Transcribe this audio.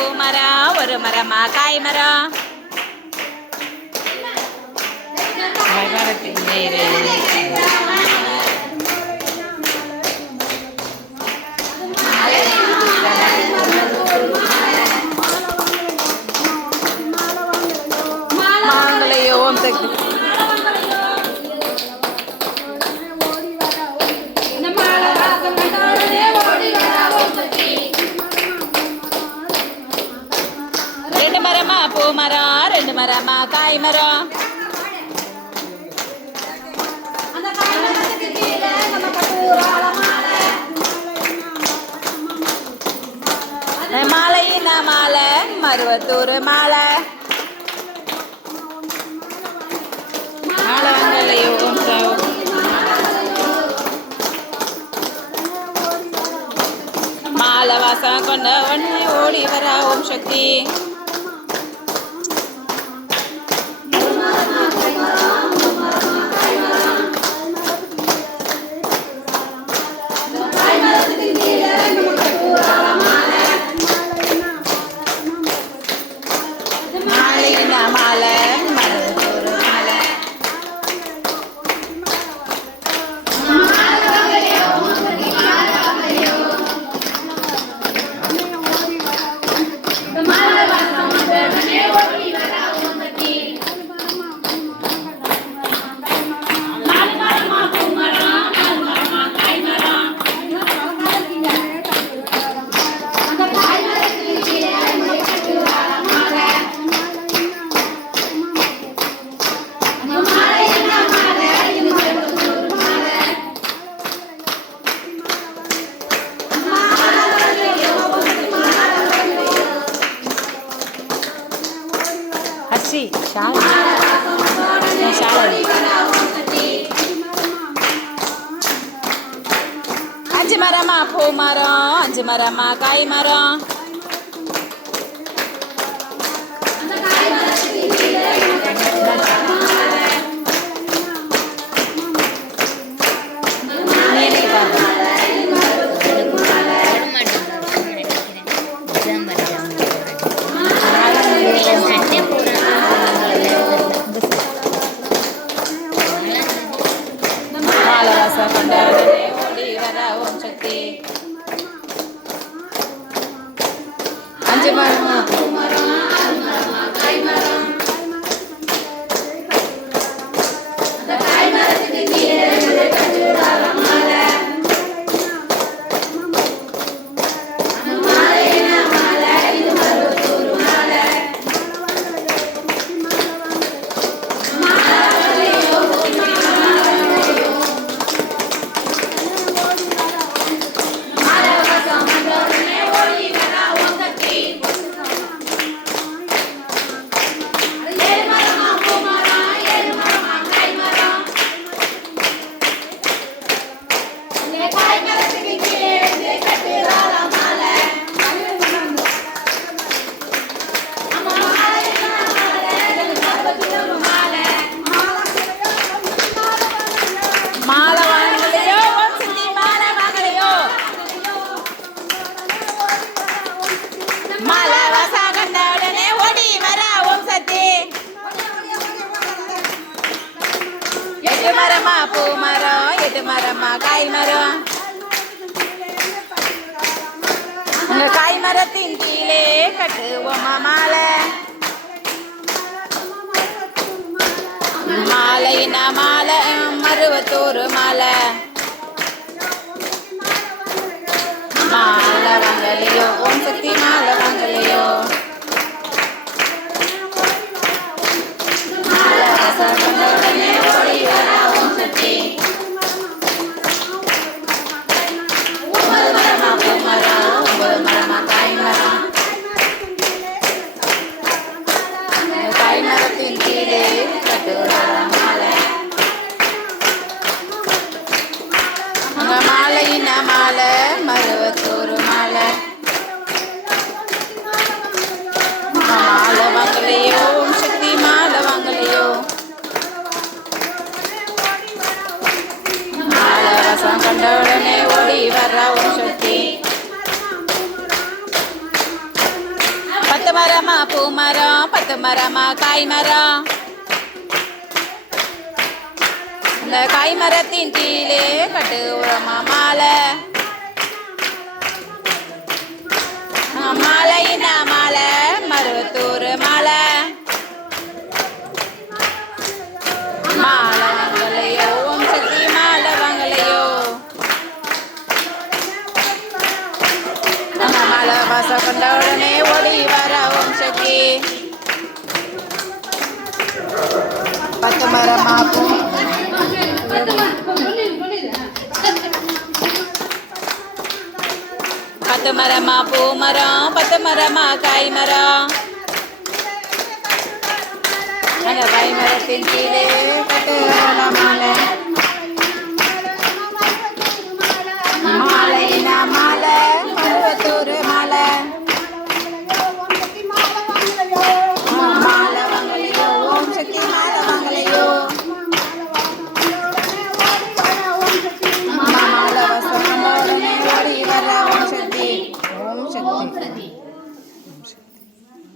பூ மரம் ஒரு மரமா காய் மரம் மாங்கலையோ ஓம் சக்தி ரெண்டு மரமா பூ மரம் ரெண்டு மரமா காய் மரம் மாலையின மாலை மருவத்தூர் மாலை மாலை வந்தலையோ மாலை வாசம் கொண்ட உடனே ஓடி வர ஓம் சக்தி அஞ்சு மரமா பூ மரம் அஞ்சு மரமா காய் மரம் அஞ்சு மரமா எட்டு மரமா பூ மரம் எட்டு மரமா காய் மரம் உங்க காய் மரத்தின் கீழே கட்டுவோமா மாலை மாலையினா மாலை மருவத்தூர் மாலை மாலை வாங்கலையோ ஓம் சக்தி மாலை வாங்கலையோ மாலையின மாலை மருவத்தூர் மாலை மாலை வாங்கலையோ ஓம் சக்தி மாலை வாங்கலையோ மாலை ரசம் கண்ட உடனே ஓடி வர்ற ஓம் சக்தி மரமா பூ மரம் 10 மரமா காய் மரம் அந்த காய் மரத்தின் கீழே கட்டு உரமா மாலை மாலையினா மாலை மருவத்தூர் மாலை மாலை வாங்கலையோ ஓம் சக்தி மாலை வாங்கலையோ மாலை வாசம் கொண்ட உடனே ஓடி வர ஓம் சக்தி 10 மரமா பூ 10 மரமா பூ மரம் 10 மரமா காய் மரம் அந்த காய் மரத்தின் கீழே கட்டு மாலை